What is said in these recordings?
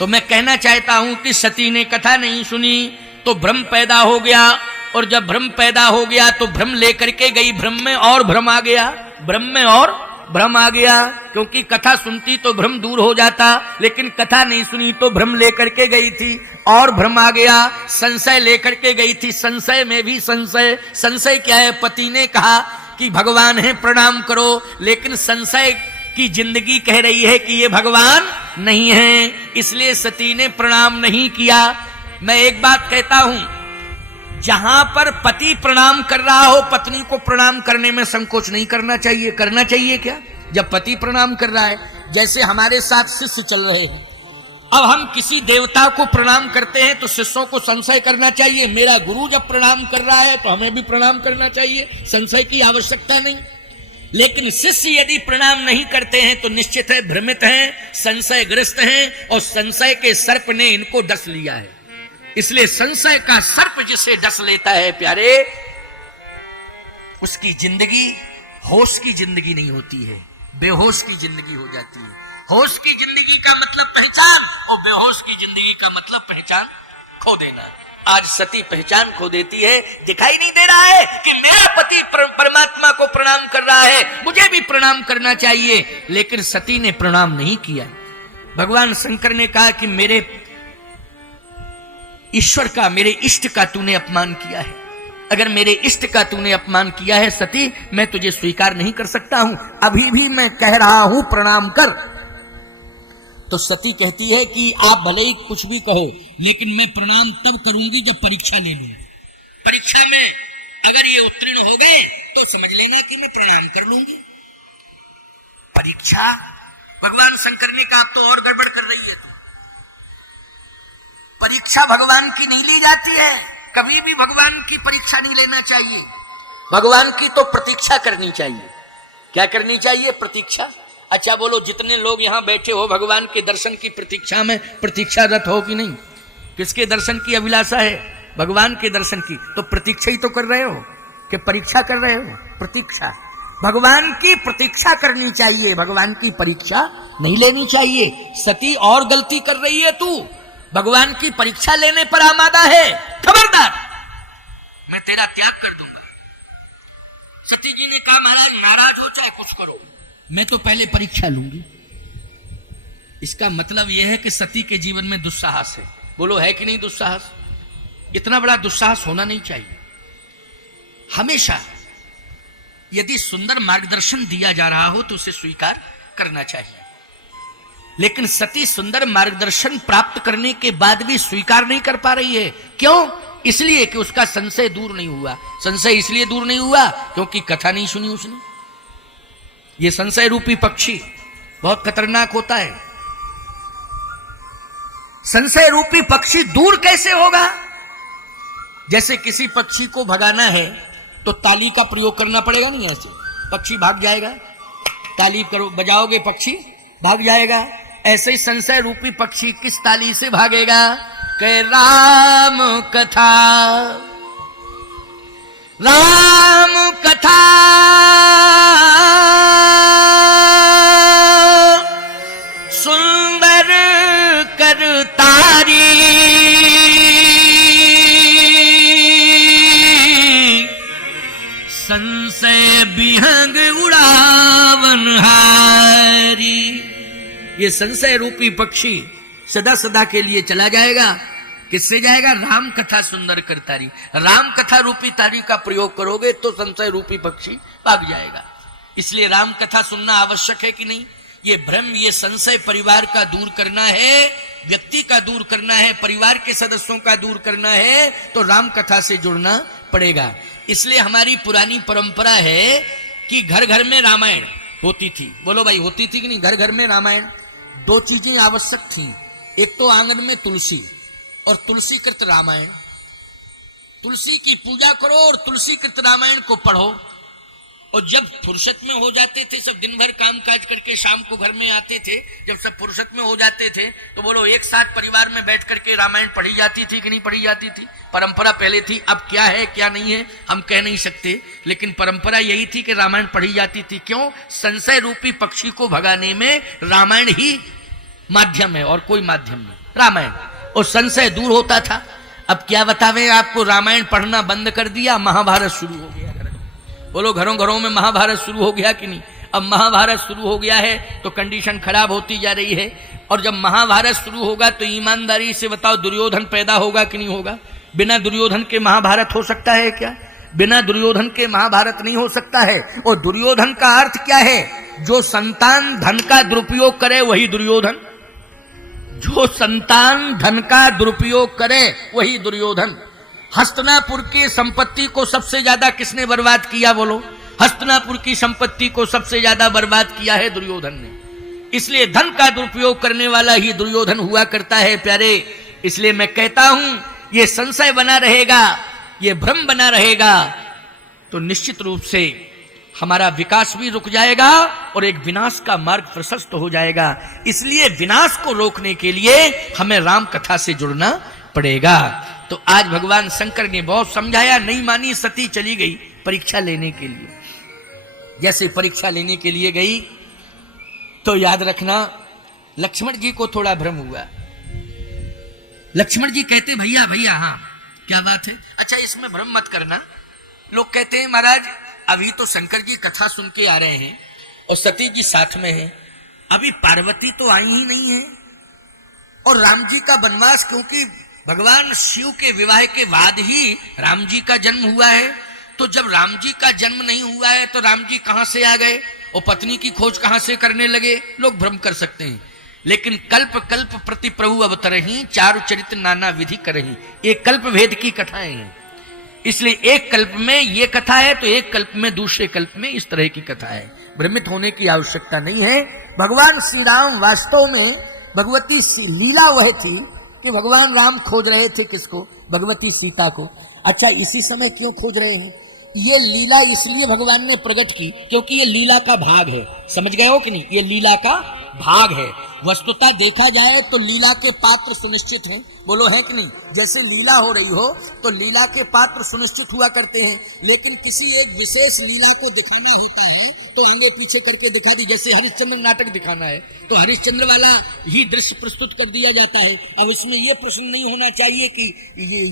तो मैं कहना चाहता हूं कि सती ने कथा नहीं सुनी तो भ्रम पैदा हो गया, और जब भ्रम पैदा हो गया तो भ्रम लेकर के गई, भ्रम में और भ्रम आ गया, भ्रम में और भ्रम आ गया। क्योंकि कथा सुनती तो भ्रम दूर हो जाता, लेकिन कथा नहीं सुनी तो भ्रम लेकर के गई थी और भ्रम आ गया। संशय लेकर के गई थी, संशय में भी संशय। संशय क्या है? पति ने कहा कि भगवान है प्रणाम करो, लेकिन संशय की जिंदगी कह रही है कि ये भगवान नहीं है, इसलिए सती ने प्रणाम नहीं किया। मैं एक बात कहता हूं, जहां पर पति प्रणाम कर रहा हो, पत्नी को प्रणाम करने में संकोच नहीं करना चाहिए। करना चाहिए क्या? जब पति प्रणाम कर रहा है, जैसे हमारे साथ शिष्य चल रहे हैं, अब हम किसी देवता को प्रणाम करते हैं तो शिष्यों को संशय करना चाहिए। मेरा गुरु जब प्रणाम कर रहा है तो हमें भी प्रणाम करना चाहिए, संशय की आवश्यकता नहीं। लेकिन शिष्य यदि प्रणाम नहीं करते हैं तो निश्चित है भ्रमित हैं, संशयग्रस्त हैं, और संशय के सर्प ने इनको डस लिया है। इसलिए संशय का सर्प जिसे डस लेता है प्यारे, उसकी जिंदगी होश की जिंदगी नहीं होती है, बेहोश की जिंदगी हो जाती है। होश की जिंदगी का मतलब पहचान, और बेहोश की जिंदगी का मतलब पहचान खो देना। आज सती पहचान खो देती है, दिखाई नहीं दे रहा है कि मेरा पति परमात्मा को प्रणाम कर रहा है, मुझे भी प्रणाम करना चाहिए, लेकिन सती ने प्रणाम नहीं किया। भगवान शंकर ने कहा कि मेरे ईश्वर का, मेरे इष्ट का तूने अपमान किया है। अगर मेरे इष्ट का तूने अपमान किया है सती, मैं तुझे स्वीकार नहीं कर सकता हूं, अभी भी मैं कह रहा हूं प्रणाम कर। तो सती कहती है कि आप भले ही कुछ भी कहो, लेकिन मैं प्रणाम तब करूंगी जब परीक्षा ले लूं। परीक्षा में अगर ये उत्तीर्ण हो गए तो समझ लेना कि मैं प्रणाम कर लूंगी। परीक्षा, भगवान शंकर ने कहा अब तो और गड़बड़ कर रही है तू। परीक्षा भगवान की नहीं ली जाती है, कभी भी भगवान की परीक्षा नहीं लेना चाहिए। भगवान की तो प्रतीक्षा करनी चाहिए। क्या करनी चाहिए? प्रतीक्षा। अच्छा बोलो, जितने लोग यहां बैठे हो भगवान के दर्शन की प्रतीक्षा में प्रतीक्षारत हो कि नहीं? किसके दर्शन की अभिलाषा है? भगवान के दर्शन की। तो प्रतीक्षा ही तो कर रहे हो कि परीक्षा कर रहे हो? प्रतीक्षा। भगवान की प्रतीक्षा करनी चाहिए, भगवान की परीक्षा नहीं लेनी चाहिए। सती और गलती कर रही है तू, भगवान की परीक्षा लेने पर आमादा है, खबरदार, मैं तेरा त्याग कर दूंगा। सती जी ने कहा महाराज नाराज हो चाहे कुछ करो, मैं तो पहले परीक्षा लूंगी। इसका मतलब यह है कि सती के जीवन में दुस्साहस है। बोलो है कि नहीं दुस्साहस? इतना बड़ा दुस्साहस होना नहीं चाहिए। हमेशा यदि सुंदर मार्गदर्शन दिया जा रहा हो तो उसे स्वीकार करना चाहिए। लेकिन सती सुंदर मार्गदर्शन प्राप्त करने के बाद भी स्वीकार नहीं कर पा रही है। क्यों? इसलिए कि उसका संशय दूर नहीं हुआ। संशय इसलिए दूर नहीं हुआ क्योंकि कथा नहीं सुनी उसने। ये संशय रूपी पक्षी बहुत खतरनाक होता है। संशय रूपी पक्षी दूर कैसे होगा? जैसे किसी पक्षी को भगाना है तो ताली का प्रयोग करना पड़ेगा, नहीं ऐसे पक्षी भाग जाएगा। ताली करो, बजाओगे पक्षी भाग जाएगा। ऐसे ही संशय रूपी पक्षी किस ताली से भागेगा? कह राम कथा, राम कथा सुंदर कर तारी, संशय बिहंग उड़ावन हारी। ये संशय रूपी पक्षी सदा सदा के लिए चला जाएगा। किससे जाएगा? राम कथा सुंदर कर तारी। राम कथा रूपी तारी का प्रयोग करोगे तो संशय रूपी पक्षी भाग जाएगा। इसलिए राम कथा सुनना आवश्यक है कि नहीं? ये भ्रम, ये संशय परिवार का दूर करना है, व्यक्ति का दूर करना है, परिवार के सदस्यों का दूर करना है तो राम कथा से जुड़ना पड़ेगा। इसलिए हमारी पुरानी परंपरा है कि घर घर में रामायण होती थी। बोलो भाई, होती थी कि नहीं? घर घर में रामायण। दो चीजें आवश्यक थी, एक तो आंगन में तुलसी और तुलसी कृत रामायण। तुलसी की पूजा करो और तुलसी कृत रामायण को पढ़ो। और जब फुर्सत में हो जाते थे, सब दिन भर काम काज करके शाम को घर में आते थे, जब सब फुर्सत में हो जाते थे तो बोलो एक साथ परिवार में बैठ करके रामायण पढ़ी जाती थी कि नहीं पढ़ी जाती थी? परंपरा पहले थी। अब क्या है क्या नहीं है हम कह नहीं सकते, लेकिन परंपरा यही थी कि रामायण पढ़ी जाती थी। क्यों? संशय रूपी पक्षी को भगाने में रामायण ही माध्यम है और कोई माध्यम नहीं, रामायण। और संशय दूर होता था। अब क्या बतावें आपको, रामायण पढ़ना बंद कर दिया, महाभारत शुरू हो गया। बोलो घरों घरों में महाभारत शुरू हो गया कि नहीं? अब महाभारत शुरू हो गया है तो कंडीशन खराब होती जा रही है। और जब महाभारत शुरू होगा तो ईमानदारी से बताओ दुर्योधन पैदा होगा कि नहीं होगा? बिना दुर्योधन के महाभारत हो सकता है क्या? बिना दुर्योधन के महाभारत नहीं हो सकता है। और दुर्योधन का अर्थ क्या है? जो संतान धन का दुरुपयोग करे वही दुर्योधन। जो संतान धन का दुरुपयोग करे वही दुर्योधन। हस्तिनापुर की संपत्ति को सबसे ज्यादा किसने बर्बाद किया? बोलो। हस्तिनापुर की संपत्ति को सबसे ज्यादा बर्बाद किया है दुर्योधन ने। इसलिए धन का दुरुपयोग करने वाला ही दुर्योधन हुआ करता है प्यारे। इसलिए मैं कहता हूं ये संशय बना रहेगा, ये भ्रम बना रहेगा तो निश्चित रूप से हमारा विकास भी रुक जाएगा और एक विनाश का मार्ग प्रशस्त हो जाएगा। इसलिए विनाश को रोकने के लिए हमें राम कथा से जुड़ना पड़ेगा। तो आज भगवान शंकर ने बहुत समझाया, नहीं मानी, सती चली गई परीक्षा लेने के लिए। जैसे परीक्षा लेने के लिए गई तो याद रखना लक्ष्मण जी को थोड़ा भ्रम हुआ। लक्ष्मण जी कहते भैया भैया, हाँ क्या बात है? अच्छा इसमें भ्रम मत करना। लोग कहते हैं महाराज अभी तो शंकर जी कथा सुन के आ रहे हैं और सती जी साथ में है, अभी पार्वती तो आई ही नहीं है और राम जी का वनवास, क्योंकि भगवान शिव के विवाह के बाद ही राम जी का जन्म हुआ है। तो जब राम जी का जन्म नहीं हुआ है तो राम जी कहां से आ गए और पत्नी की खोज कहां से करने लगे? लोग भ्रम कर सकते हैं। लेकिन कल्प कल्प प्रति प्रभु अवतरहि, चारु चरित्र नाना विधि करहि, ये कल्प भेद की कथाएं हैं। इसलिए एक कल्प में ये कथा है तो एक कल्प में दूसरे कल्प में इस तरह की कथा है। भ्रमित होने की आवश्यकता नहीं है। भगवान श्री राम वास्तव में भगवती लीला वह थी कि भगवान राम खोज रहे थे किसको? भगवती सीता को। अच्छा इसी समय क्यों खोज रहे हैं? ये लीला इसलिए भगवान ने प्रकट की क्योंकि ये लीला का भाग है। समझ गए हो कि नहीं? ये लीला का भाग है। वस्तुतः देखा जाए तो लीला के पात्र सुनिश्चित हैं। बोलो है कि नहीं? जैसे लीला हो रही हो तो लीला के पात्र सुनिश्चित हुआ करते हैं, लेकिन किसी एक विशेष लीला को दिखाना होता है तो आगे पीछे करके दिखा दी। जैसे हरिश्चंद्र नाटक दिखाना है तो हरिश्चंद्र वाला ही दृश्य प्रस्तुत कर दिया जाता है। अब इसमें ये प्रश्न नहीं होना चाहिए कि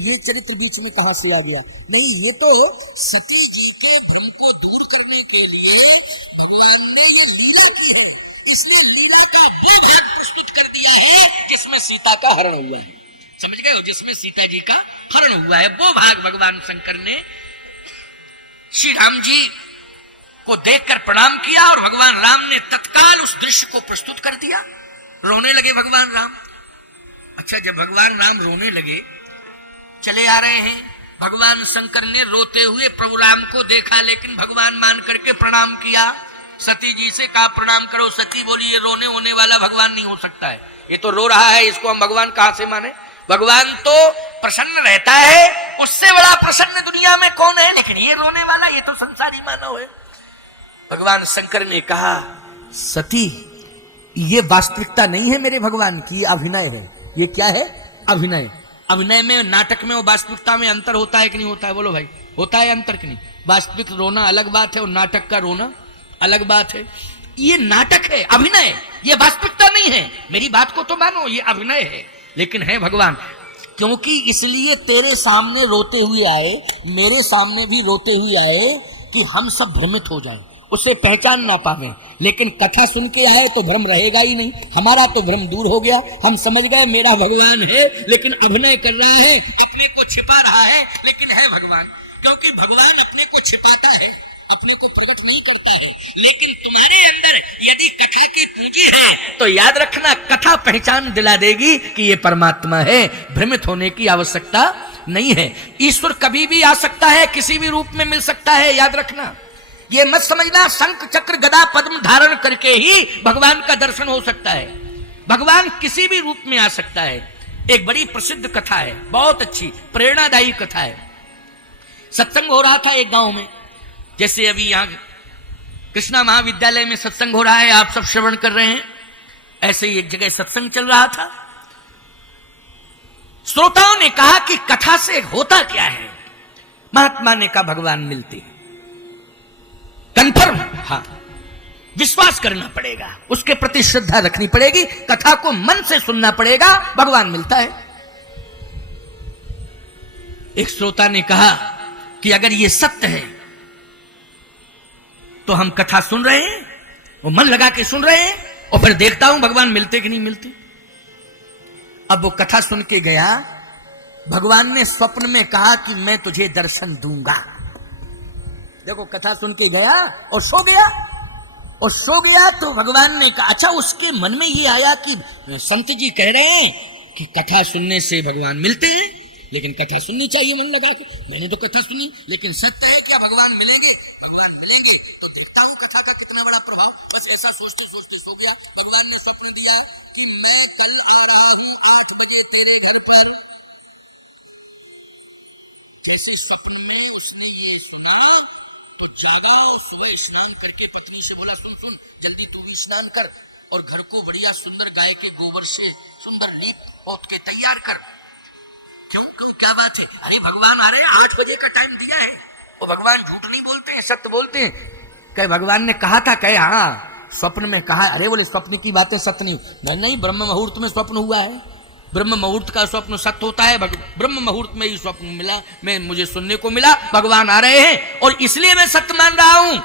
ये चरित्र बीच में कहां से आ गया। नहीं, ये तो सती जी के भ्रम को दूर करने के लिए भगवान ने ये लीला की है। इसने लीला का वो भाग प्रस्तुत कर दिया है जिसमें सीता का हरण हुआ है। समझ गए हो? जिसमें सीता जी का हरण हुआ है वो भाग भगवान शंकर ने श्री राम जी को देखकर प्रणाम किया और भगवान राम ने तत्काल उस दृश्य को प्रस्तुत कर दिया। रोने लगे भगवान राम। अच्छा जब भगवान राम रोने लगे, चले आ रहे हैं, भगवान शंकर ने रोते हुए प्रभु राम को देखा, लेकिन भगवान मान करके प्रणाम किया। सती जी से कहा प्रणाम करो। सती बोली ये रोने होने वाला भगवान नहीं हो सकता है, ये तो रो रहा है, इसको हम भगवान कहां से माने? भगवान तो प्रसन्न रहता है, उससे बड़ा प्रसन्न दुनिया में कौन है? लेकिन ये रोने वाला, ये तो संसारी मानव है। भगवान शंकर ने कहा सती ये वास्तविकता नहीं है मेरे भगवान की, ये अभिनय है। ये क्या है? अभिनय। अभिनय में, नाटक में और वास्तविकता में अंतर होता है कि नहीं होता है? बोलो भाई, होता है अंतर कि नहीं? वास्तविक रोना अलग बात है और नाटक का रोना अलग बात है। ये नाटक है, अभिनय, ये वास्तविकता नहीं है। मेरी बात को तो मानो, ये अभिनय है, लेकिन है भगवान। क्योंकि इसलिए तेरे सामने रोते हुए आए, मेरे सामने भी रोते हुए आए कि हम सब भ्रमित हो जाएं, उसे पहचान ना पावे। लेकिन कथा सुन के आए तो भ्रम रहेगा ही नहीं। हमारा तो भ्रम दूर हो गया, हम समझ गए मेरा भगवान है, लेकिन अभिनय कर रहा है, अपने को छिपा रहा है, लेकिन है भगवान। क्योंकि भगवान अपने को छिपाता है, अपने को प्रकट नहीं करता है। लेकिन तुम्हारे अंदर यदि कथा की पूंजी है तो याद रखना, कथा पहचान दिला देगी कि ये परमात्मा है। भ्रमित होने की आवश्यकता नहीं है। ईश्वर कभी भी आ सकता है, किसी भी रूप में मिल सकता है, याद रखना। ये मत समझना शंख चक्र गदा पद्म धारण करके ही भगवान का दर्शन हो सकता है। भगवान किसी भी रूप में आ सकता है। एक बड़ी प्रसिद्ध कथा है, बहुत अच्छी प्रेरणादायी कथा है। सत्संग हो रहा था एक गांव में, जैसे अभी यहाँ कृष्णा महाविद्यालय में सत्संग हो रहा है, आप सब श्रवण कर रहे हैं, ऐसे ही एक जगह सत्संग चल रहा था। श्रोताओं ने कहा कि कथा से होता क्या है? महात्मा ने कहा भगवान मिलते हैं। कंफर्म? हाँ। विश्वास करना पड़ेगा, उसके प्रति श्रद्धा रखनी पड़ेगी, कथा को मन से सुनना पड़ेगा, भगवान मिलता है। एक श्रोता ने कहा कि अगर ये सत्य है तो हम कथा सुन रहे हैं, वो मन लगा के सुन रहे हैं, और फिर देखता हूं भगवान मिलते कि नहीं मिलते। अब वो कथा सुन के गया, भगवान ने स्वप्न में कहा कि मैं तुझे दर्शन दूंगा। देखो, कथा सुन के गया और सो गया, और सो गया तो भगवान ने कहा, अच्छा, उसके मन में ये आया कि संत जी कह रहे हैं कि कथा सुनने से भगवान मिलते हैं, लेकिन कथा सुननी चाहिए मन लगा के। मैंने तो कथा सुनी, लेकिन सत्य है क्या भगवान मिलेंगे? भगवान मिलेंगे तो देखता हूं कथा का कितना बड़ा प्रभाव। बस ऐसा सोचते सोचते सो गया। भगवान ने स्वप्न दिया कि मैं कल आ रहा हूं 8 बजे तेरे घर पर। जैसे स्वप्न में उसने ये सुना तो जागा, सुबह स्नान करके पत्नी से बोला, सुन सुन, जल्दी तू भी स्नान कर और घर को बढ़िया सुंदर गाय के गोबर से सुंदर लीप पोत के तैयार कर। क्यों क्यों क्या बात है? अरे भगवान आ रहे हैं, 8 बजे का टाइम दिया है। वो भगवान झूठ नहीं बोलते हैं, सत्य बोलते हैं। कहे भगवान ने कहा था, कहे हाँ स्वप्न में कहा। अरे बोले स्वप्न की बातें सत्य नहीं, नहीं ब्रह्म मुहूर्त में स्वप्न हुआ है, ब्रह्म मुहूर्त का स्वप्न सत्य होता है। ब्रह्म मुहूर्त में ही स्वप्न मिला, मैं मुझे सुनने को मिला, भगवान आ रहे हैं, और इसलिए मैं सत्य मान रहा हूं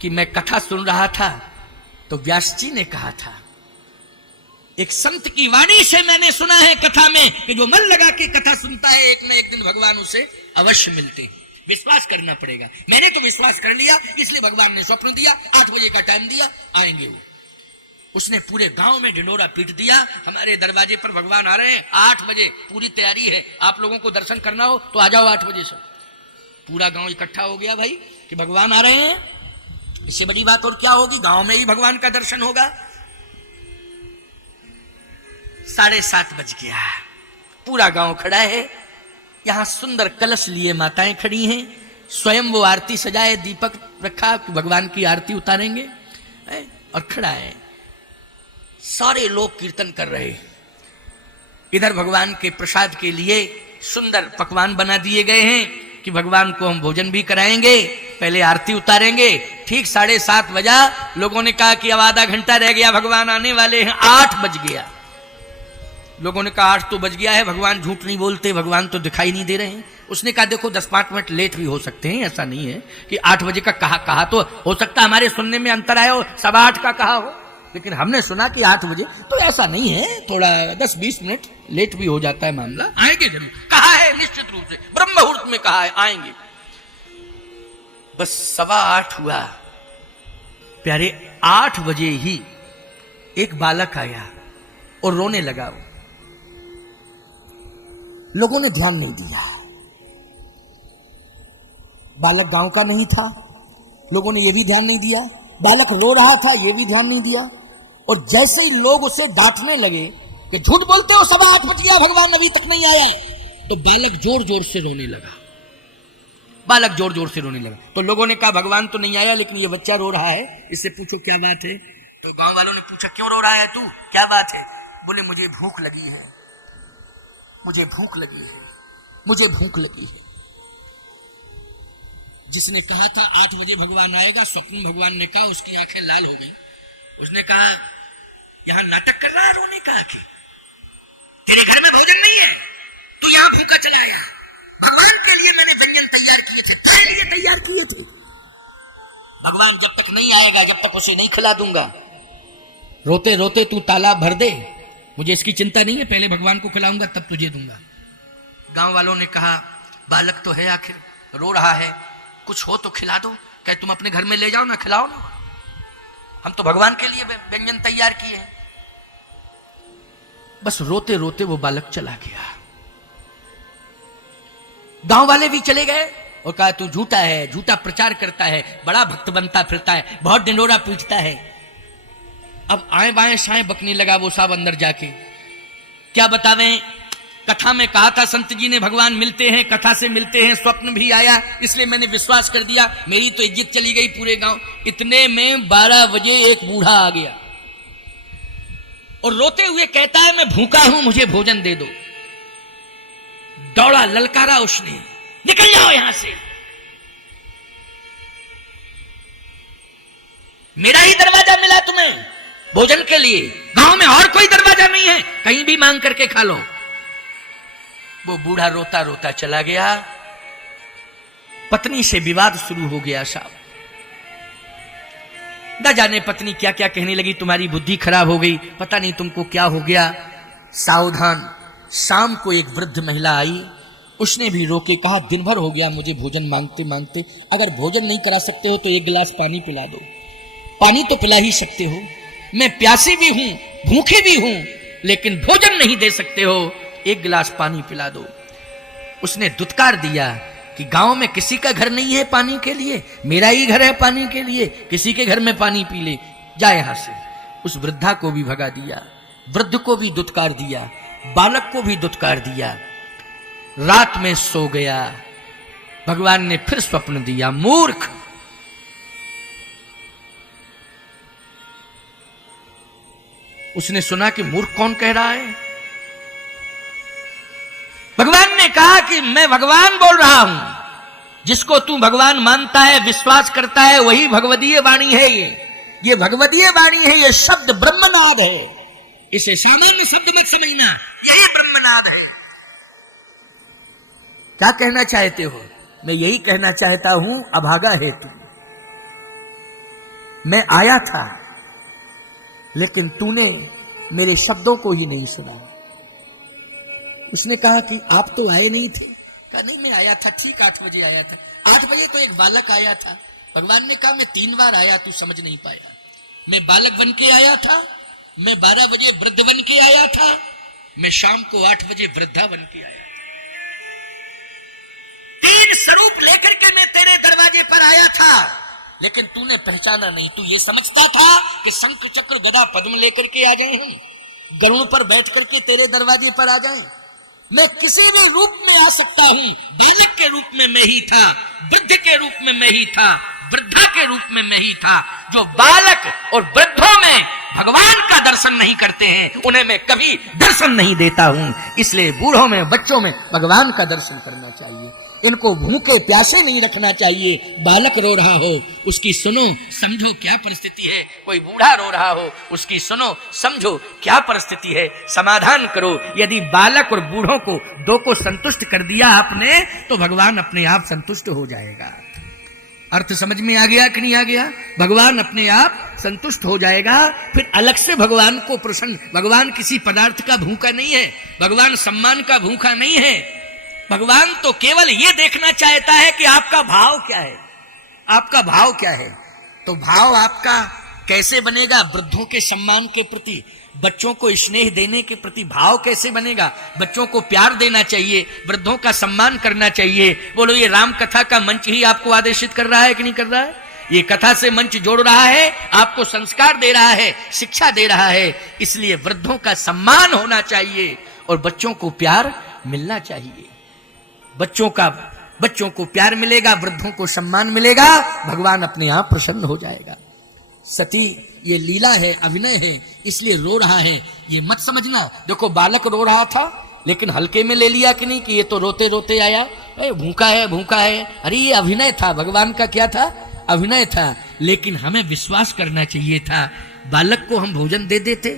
कि मैं कथा सुन रहा था तो व्यास जी ने कहा था, एक संत की वाणी से मैंने सुना है कथा में कि जो मन लगा के कथा सुनता है, एक न एक दिन भगवान उसे अवश्य मिलते हैं। विश्वास करना पड़ेगा। मैंने तो विश्वास कर लिया, इसलिए भगवान ने स्वप्न दिया, 8 बजे का टाइम दिया, आएंगे वो। उसने पूरे गांव में ढिंडोरा पीट दिया, हमारे दरवाजे पर भगवान आ रहे हैं, 8 बजे पूरी तैयारी है, आप लोगों को दर्शन करना हो तो आ जाओ 8 बजे से। पूरा गांव इकट्ठा हो गया भाई कि भगवान आ रहे हैं। इससे बड़ी बात और क्या होगी, गांव में ही भगवान का दर्शन होगा। 7:30 बज गया, पूरा गांव खड़ा है, यहां सुंदर कलश लिए माताएं खड़ी हैं, स्वयं वो आरती सजाए, दीपक रखा कि भगवान की आरती उतारेंगे, और खड़ा है। सारे लोग कीर्तन कर रहे, इधर भगवान के प्रसाद के लिए सुंदर पकवान बना दिए गए हैं कि भगवान को हम भोजन भी कराएंगे, पहले आरती उतारेंगे। ठीक 7:30 बजा, लोगों ने कहा कि अब आधा घंटा रह गया, भगवान आने वाले हैं। 8 बज गया, लोगों ने कहा 8 तो बज गया है, भगवान झूठ नहीं बोलते, भगवान तो दिखाई नहीं दे रहे हैं। उसने कहा देखो 10-5 मिनट लेट भी हो सकते हैं, ऐसा नहीं है कि 8 बजे का कहा तो हो सकता है हमारे सुनने में अंतर आया हो, 8:15 का कहा हो, लेकिन हमने सुना कि 8 बजे, तो ऐसा नहीं है, थोड़ा 10-20 मिनट लेट भी हो जाता है मामला। आएंगे जरूर, कहा है निश्चित रूप से, ब्रह्म मुहूर्त में कहा है आएंगे। बस 8:15 हुआ, प्यारे 8 बजे ही एक बालक आया और रोने लगा। लोगों ने ध्यान नहीं दिया, बालक गांव का नहीं था, लोगों ने यह भी ध्यान नहीं दिया, बालक रो रहा था यह भी ध्यान नहीं दिया, और जैसे ही लोग उसे डांटने लगे कि झूठ बोलते हो, 8:15 बज गया, भगवान अभी तक नहीं आया, तो बालक जोर जोर से रोने लगा। बालक जोर जोर से रोने लगा तो लोगों ने कहा भगवान तो नहीं आया, लेकिन ये बच्चा रो रहा है, इससे पूछो क्या बात है। तो गांव वालों ने पूछा क्यों रो रहा है तू, क्या बात है? बोले मुझे भूख लगी है, मुझे भूख लगी है, मुझे भूख लगी है। जिसने कहा था 8 बजे भगवान आएगा, स्वप्न भगवान ने कहा, उसकी आंखें लाल हो गई। उसने कहा यहां नाटक कर रहा है रोने का, कि तेरे घर में भोजन नहीं है, तू यहां भूखा चला आया। भगवान के लिए मैंने व्यंजन तैयार किए थे, तेरे लिए तैयार किए थे। भगवान जब तक नहीं आएगा, जब तक उसे नहीं खिला दूंगा। रोते रोते तू तालाब भर दे, मुझे इसकी चिंता नहीं है, पहले भगवान को खिलाऊंगा तब तुझे दूंगा। गांव वालों ने कहा बालक तो है, आखिर रो रहा है, कुछ हो तो खिला दो। कहे तुम अपने घर में ले जाओ ना, खिलाओ ना, हम तो भगवान के लिए व्यंजन तैयार किए हैं। बस रोते रोते वो बालक चला गया। गांव वाले भी चले गए और कहा तू झूठा है, झूठा प्रचार करता है, बड़ा भक्त बनता फिरता है, बहुत ढिंडोरा पीटता है। अब आए बाएं साएं बकने लगा वो सब अंदर जाके। क्या बतावें, कथा में कहा था संत जी ने भगवान मिलते हैं, कथा से मिलते हैं, स्वप्न भी आया, इसलिए मैंने विश्वास कर दिया, मेरी तो इज्जत चली गई पूरे गांव। इतने में 12 बजे एक बूढ़ा आ गया और रोते हुए कहता है मैं भूखा हूं, मुझे भोजन दे दो। दौड़ा, ललकारा उसने, निकल जाओ यहां से। मेरा ही दरवाजा मिला तुम्हें भोजन के लिए, गांव में और कोई दरवाजा नहीं है, कहीं भी मांग करके खा लो। वो बूढ़ा रोता रोता चला गया। पत्नी से विवाद शुरू हो गया साहब। न जाने पत्नी क्या क्या कहने लगी, तुम्हारी बुद्धि खराब हो गई, पता नहीं तुमको क्या हो गया। सावधान। शाम को एक वृद्ध महिला आई, उसने भी रोके कहा, दिन भर हो गया मुझे भोजन मांगते मांगते, अगर भोजन नहीं करा सकते हो तो एक गिलास पानी पिला दो। पानी तो पिला ही सकते हो, मैं प्यासी भी हूं, भूखी भी हूं, लेकिन भोजन नहीं दे सकते हो, एक गिलास पानी पिला दो। उसने दुत्कार दिया कि गांव में किसी का घर नहीं है पानी के लिए, मेरा ही घर है पानी के लिए, किसी के घर में पानी पी ले, जा यहां से। उस वृद्धा को भी भगा दिया, वृद्ध को भी दुत्कार दिया, बालक को भी दुत्कार दिया। रात में सो गया। भगवान ने फिर स्वप्न दिया, मूर्ख, उसने सुना कि मूर्ख कौन कह रहा है। भगवान ने कहा कि मैं भगवान बोल रहा हूं, जिसको तू भगवान मानता है, विश्वास करता है, वही भगवदीय वाणी है। ये भगवदीय वाणी है, ये शब्द ब्रह्मनाद है, इसे सामान्य शब्द मत समझना, यही ब्रह्मनाद है। क्या कहना चाहते हो? मैं यही कहना चाहता हूं, अभागा है तू। मैं आया था, लेकिन तूने मेरे शब्दों को ही नहीं सुना। उसने कहा कि आप तो आए नहीं थे। कहा नहीं, मैं आया था, ठीक 8 बजे आया था। 8 बजे तो एक बालक आया था। भगवान ने कहा मैं 3 बार आया, तू समझ नहीं पाया। मैं बालक बन के आया था, मैं 12 बजे वृद्ध बन के आया था, मैं शाम को 8 बजे वृद्धा बन के आया। 3 स्वरूप लेकर के मैं तेरे दरवाजे पर आया था, लेकिन तूने पहचाना नहीं। तू ये समझता था कि शंख चक्र गदा पद्म लेकर के आ जाए हम, गरुड़ पर बैठ करके तेरे दरवाजे पर आ जाएं। मैं किसी भी रूप में आ सकता हूं। बालक के रूप में मैं ही था, वृद्ध के रूप में मैं ही था, वृद्धा के रूप में मैं ही था। जो बालक और वृद्धों में भगवान का दर्शन नहीं करते हैं, उन्हें मैं कभी दर्शन नहीं देता हूं। इसलिए बूढ़ों में, बच्चों में भगवान का दर्शन करना चाहिए। इनको भूखे प्यासे नहीं रखना चाहिए। बालक रो रहा हो, उसकी सुनो, समझो क्या परिस्थिति है। कोई बूढ़ा रो रहा हो, उसकी सुनो, समझो क्या परिस्थिति है, समाधान करो। यदि बालक और बूढ़ों को, दो को संतुष्ट कर दिया आपने, तो भगवान अपने आप संतुष्ट हो जाएगा। अर्थ समझ में आ गया कि नहीं आ गया? भगवान अपने आप संतुष्ट हो जाएगा। फिर अलग से भगवान को प्रसन्न, भगवान किसी पदार्थ का भूखा नहीं है, भगवान सम्मान का भूखा नहीं है। भगवान तो केवल ये देखना चाहता है कि आपका भाव क्या है, आपका भाव क्या है। तो भाव आपका कैसे बनेगा? वृद्धों के सम्मान के प्रति, बच्चों को स्नेह देने के प्रति भाव कैसे बनेगा? बच्चों को प्यार देना चाहिए, वृद्धों का सम्मान करना चाहिए। बोलो, ये राम कथा का मंच ही आपको आदेशित कर रहा है कि नहीं कर रहा है? ये कथा से मंच जोड़ रहा है, आपको संस्कार दे रहा है, शिक्षा दे रहा है। इसलिए वृद्धों का सम्मान होना चाहिए और बच्चों को प्यार मिलना चाहिए। बच्चों को प्यार मिलेगा, वृद्धों को सम्मान मिलेगा, भगवान अपने आप प्रसन्न हो जाएगा। सती, ये लीला है, अभिनय है, इसलिए रो रहा है, ये मत समझना। देखो, बालक रो रहा था, लेकिन हल्के में ले लिया कि नहीं कि ये तो रोते रोते आया, भूखा है भूखा है। अरे ये अभिनय था, भगवान का क्या था? अभिनय था। लेकिन हमें विश्वास करना चाहिए था। बालक को हम भोजन दे देते,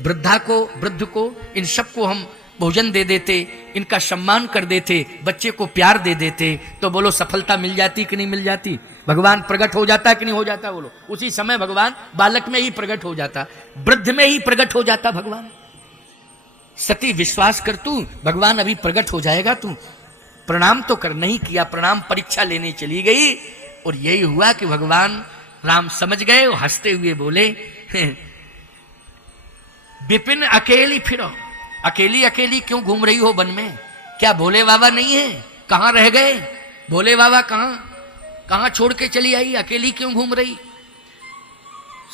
वृद्धा को, वृद्ध को, इन सबको हम भोजन दे देते, इनका सम्मान कर देते, बच्चे को प्यार दे देते, तो बोलो सफलता मिल जाती कि नहीं मिल जाती? भगवान प्रकट हो जाता कि नहीं हो जाता? बोलो, उसी समय भगवान बालक में ही प्रकट हो जाता, वृद्ध में ही प्रकट हो जाता भगवान। सती, विश्वास कर तू, भगवान अभी प्रकट हो जाएगा। तू प्रणाम तो कर, नहीं किया प्रणाम, परीक्षा लेने चली गई। और यही हुआ कि भगवान राम समझ गए और हंसते हुए बोले, विपिन अकेली फिरो। अकेली अकेली क्यों घूम रही हो वन में? क्या भोले बाबा नहीं है? कहां रह गए भोले बाबा? कहां छोड़ के चली आई? अकेली क्यों घूम रही?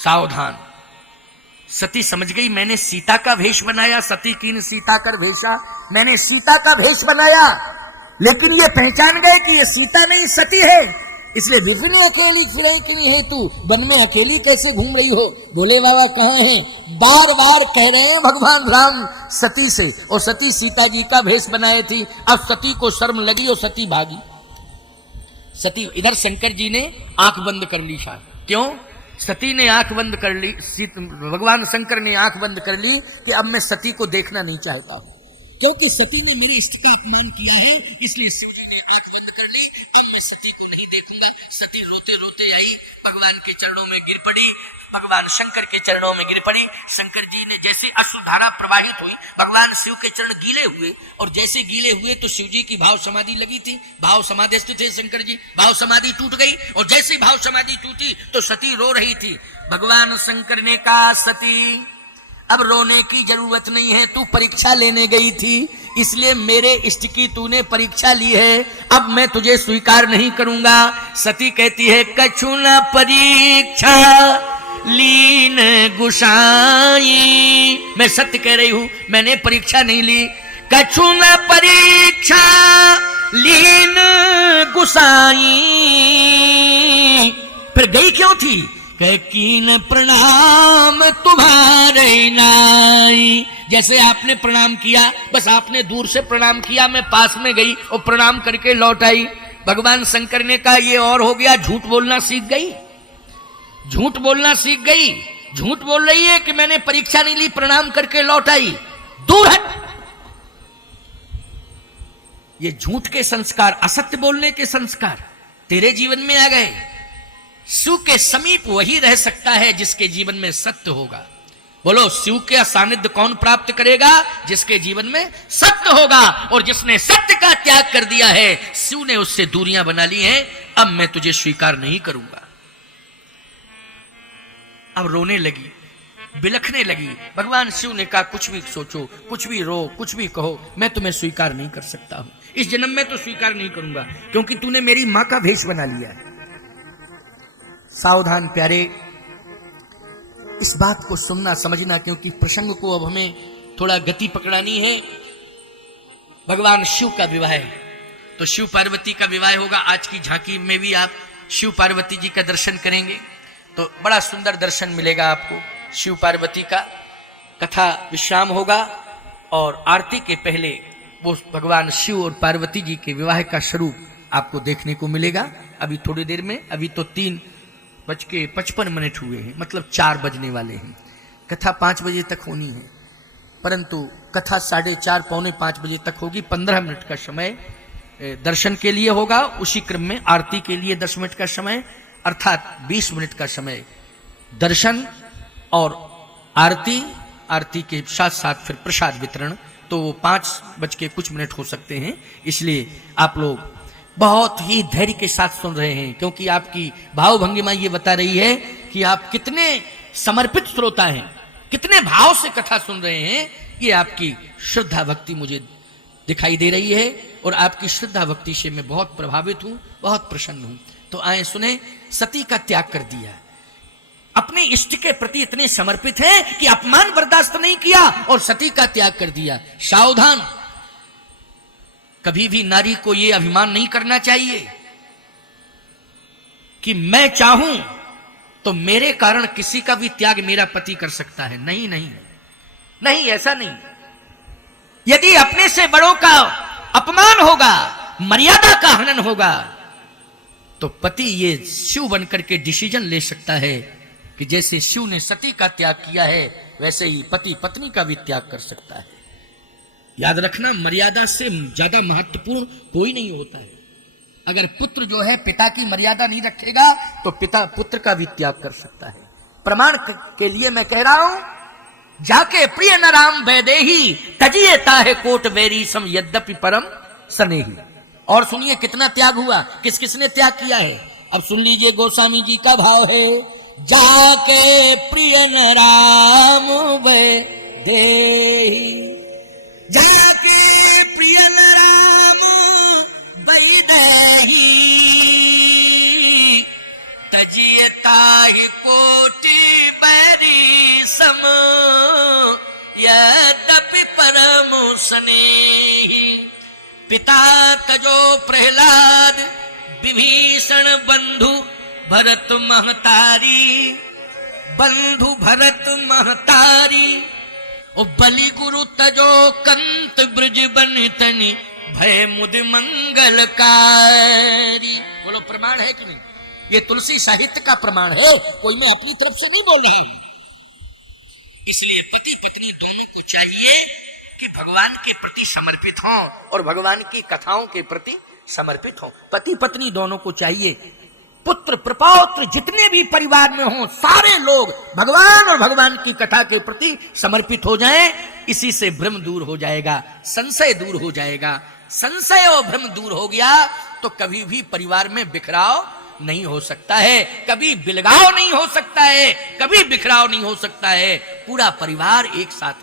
सावधान। सती समझ गई, मैंने सीता का भेष बनाया, सती कीन सीता कर भेषा, मैंने सीता का भेष बनाया। लेकिन ये पहचान गए कि ये सीता नहीं, सती है। इसलिए विपिन अकेली फिरे कि नहीं है, तू वन में अकेली कैसे घूम रही हो? भोले बाबा कहाँ हैं? बार बार कह रहे हैं भगवान राम सती से, और सती सीता जी का भेष बनाए थी। अब सती को शर्म लगी और सती भागी। सती, इधर शंकर जी ने आंख बंद कर ली शायद। क्यों? सती ने आंख बंद कर ली, भगवान शंकर ने आंख बंद कर ली कि अब मैं सती को देखना नहीं चाहता हूं, क्योंकि सती ने मेरे इष्ट का अपमान किया है, इसलिए शिव जी ने आंख बंद कर ली। अब मैं सती को नहीं देखूंगा। सती रोते रोते आई, भगवान के चरणों में गिर पड़ी, भगवान शंकर के चरणों में गिर पड़ी। शंकर जी ने जैसे अश्रुधारा प्रवाहित हुई, भगवान शिव के चरण गीले हुए, और जैसे गीले हुए तो शिव जी की भाव समाधि लगी थी, भाव समाधिस्थ थे शंकर जी, भाव समाधि टूट गई, और जैसे भाव समाधि टूटी तो सती रो रही थी। भगवान शंकर ने कहा, सती अब रोने की जरूरत नहीं है, तू परीक्षा लेने गई थी, इसलिए मेरे इष्ट की तूने परीक्षा ली है, अब मैं तुझे स्वीकार नहीं करूंगा। सती कहती है, कछु न परीक्षा लीन गुसाई, मैं सत्य कह रही हूं, मैंने परीक्षा नहीं ली। कछु न परीक्षा लीन गुसाई, फिर गई क्यों थी? कह कीन प्रणाम तुम्हारे नाई, जैसे आपने प्रणाम किया, बस आपने दूर से प्रणाम किया, मैं पास में गई और प्रणाम करके लौट आई। भगवान शंकर ने कहा, ये और हो गया, झूठ बोलना सीख गई, झूठ बोलना सीख गई, झूठ बोल रही है कि मैंने परीक्षा नहीं ली, प्रणाम करके लौट आई, दूर हट। ये झूठ के संस्कार, असत्य बोलने के संस्कार तेरे जीवन में आ गए। शिव के समीप वही रह सकता है जिसके जीवन में सत्य होगा। बोलो, शिव के सानिध्य कौन प्राप्त करेगा? जिसके जीवन में सत्य होगा, और जिसने सत्य का त्याग कर दिया है, शिव ने उससे दूरियां बना ली हैं, अब मैं तुझे स्वीकार नहीं करूंगा। अब रोने लगी, बिलखने लगी। भगवान शिव ने कहा, कुछ भी सोचो, कुछ भी रो, कुछ भी कहो, मैं तुम्हें स्वीकार नहीं कर सकता हूं, इस जन्म में तो स्वीकार नहीं करूंगा, क्योंकि तूने मेरी मां का भेष बना लिया है। सावधान प्यारे, इस बात को सुनना समझना, क्योंकि प्रसंग को अब हमें थोड़ा गति पकड़ानी है। भगवान शिव का विवाह है, तो शिव पार्वती का विवाह होगा। आज की झांकी में भी आप शिव पार्वती जी का दर्शन करेंगे तो बड़ा सुंदर दर्शन मिलेगा आपको शिव पार्वती का। कथा विश्राम होगा और आरती के पहले वो भगवान शिव और पार्वती जी के विवाह का स्वरूप आपको देखने को मिलेगा। अभी थोड़ी देर में, अभी तो 3:55 हुए हैं, मतलब 4 बजने वाले हैं। कथा 5 बजे तक होनी है, परंतु कथा 4:30 पौने 5 बजे तक होगी। 15 मिनट का समय दर्शन के लिए होगा, उसी क्रम में आरती के लिए 10 मिनट का समय, अर्थात 20 मिनट का समय दर्शन और आरती के साथ साथ फिर प्रसाद वितरण, तो वो 5 बज के कुछ मिनट हो सकते हैं। इसलिए आप लोग बहुत ही धैर्य के साथ सुन रहे हैं, क्योंकि आपकी भाव भंगिमा ये बता रही है कि आप कितने समर्पित श्रोता हैं, कितने भाव से कथा सुन रहे हैं। ये आपकी श्रद्धा भक्ति मुझे दिखाई दे रही है, और आपकी श्रद्धा भक्ति से मैं बहुत प्रभावित हूं, बहुत प्रसन्न हूं। तो आए सुने, सती का त्याग कर दिया, अपने इष्ट के प्रति इतने समर्पित हैं कि अपमान बर्दाश्त नहीं किया और सती का त्याग कर दिया। सावधान, कभी भी नारी को यह अभिमान नहीं करना चाहिए कि मैं चाहूं तो मेरे कारण किसी का भी त्याग मेरा पति कर सकता है। नहीं नहीं नहीं, ऐसा नहीं। यदि अपने से बड़ों का अपमान होगा, मर्यादा का हनन होगा, तो पति ये शिव बनकर के डिसीजन ले सकता है कि जैसे शिव ने सती का त्याग किया है, वैसे ही पति पत्नी का भी त्याग कर सकता है। याद रखना, मर्यादा से ज्यादा महत्वपूर्ण कोई नहीं होता है। अगर पुत्र जो है पिता की मर्यादा नहीं रखेगा तो पिता पुत्र का भी त्याग कर सकता है। प्रमाण के लिए मैं कह रहा हूं, जाके प्रिय न राम वैदेही तजिए ताहे कोट बेरी सम यद्यपि परम सनेही। और सुनिए कितना त्याग हुआ, किस किसने त्याग किया है। अब सुन लीजिए, गोस्वामी जी का भाव है, जाके प्रिय न राम वैदेही, जाके प्रिय न राम वैदेही तजिए ताहि कोटि बैरी सम यद्यपि परम स्नेही। पिता तजो प्रहलाद विभीषण बंधु भरत महतारी, बंधु भरत महतारी, ओ बलि गुरु तजो कंत ब्रज बनितनि भय मुद मंगलकारी। बोलो, प्रमाण है कि नहीं? ये तुलसी साहित्य का प्रमाण है, कोई मैं अपनी तरफ से नहीं बोल रहा हूं। इसलिए पति पत्नी दोनों को चाहिए कि भगवान के प्रति समर्पित हों और भगवान की कथाओं के प्रति समर्पित हों। पति पत्नी दोनों को चाहिए, पुत्र प्रपौत्र जितने भी परिवार में हों सारे लोग भगवान और भगवान की कथा के प्रति समर्पित हो जाएं। इसी से भ्रम दूर हो जाएगा, संशय दूर हो जाएगा। संशय और भ्रम दूर हो गया तो कभी भी परिवार में बिखराव नहीं हो सकता है, कभी बिलगाव नहीं हो सकता है, कभी बिखराव नहीं हो सकता है। पूरा परिवार एक साथ